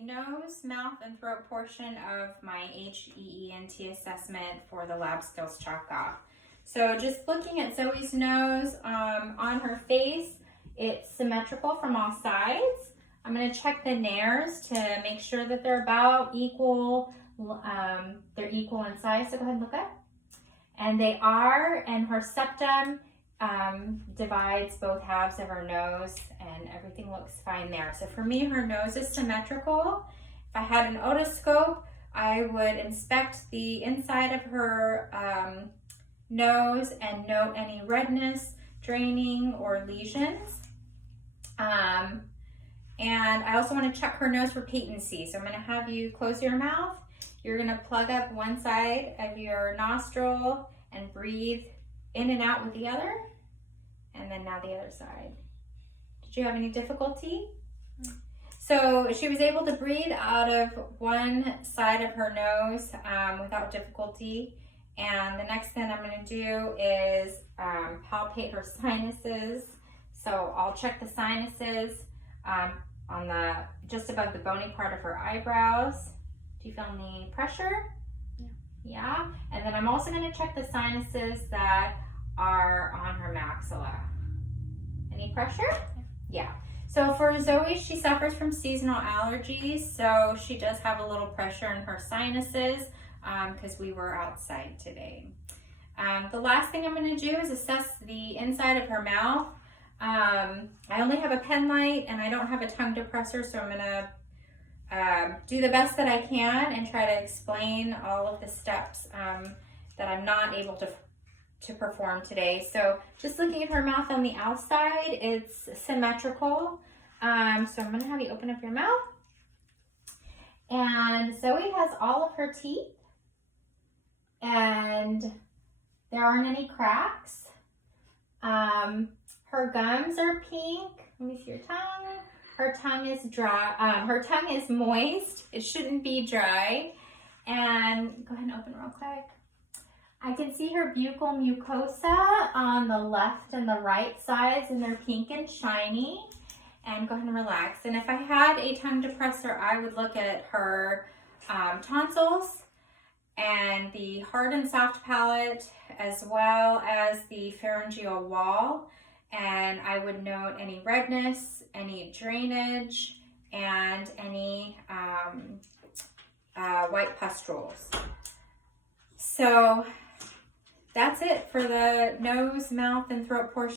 the nose, mouth, and throat portion of my HEENT assessment for the lab skills checkoff. So just looking at Zoe's nose, on her face, it's symmetrical from all sides. I'm going to check the nares to make sure that they're about equal. They're equal in size, so go ahead and look up. And they are, and her septum divides both halves of her nose, and everything looks fine there. So for me, her nose is symmetrical. If I had an otoscope, I would inspect the inside of her nose and note any redness, draining, or lesions. And I also want to check her nose for patency. So I'm going to have you close your mouth. You're going to plug up one side of your nostril and breathe in and out with the other. And then now the other side. Did you have any difficulty? No. So she was able to breathe out of one side of her nose without difficulty. And the next thing I'm going to do is palpate her sinuses. So I'll check the sinuses on the just above the bony part of her eyebrows. Do you feel any pressure? Yeah. Yeah. And then I'm also going to check the sinuses that are on her maxilla. Any pressure? Yeah. So for Zoe, she suffers from seasonal allergies, so she does have a little pressure in her sinuses because we were outside today. The last thing I'm going to do is assess the inside of her mouth. I only have a pen light and I don't have a tongue depressor, so I'm going to do the best that I can and try to explain all of the steps that I'm not able to perform today. So just looking at her mouth on the outside, it's symmetrical. So I'm going to have you open up your mouth. And Zoe has all of her teeth and there aren't any cracks. Her gums are pink. Let me see your tongue. Her tongue is dry. Her tongue is moist. It shouldn't be dry. And go ahead and open real quick. I can see her buccal mucosa on the left and the right sides, and they're pink and shiny. And go ahead and relax. And if I had a tongue depressor, I would look at her tonsils and the hard and soft palate, as well as the pharyngeal wall. And I would note any redness, any drainage, and any white pustules. So that's it for the nose, mouth, and throat portion.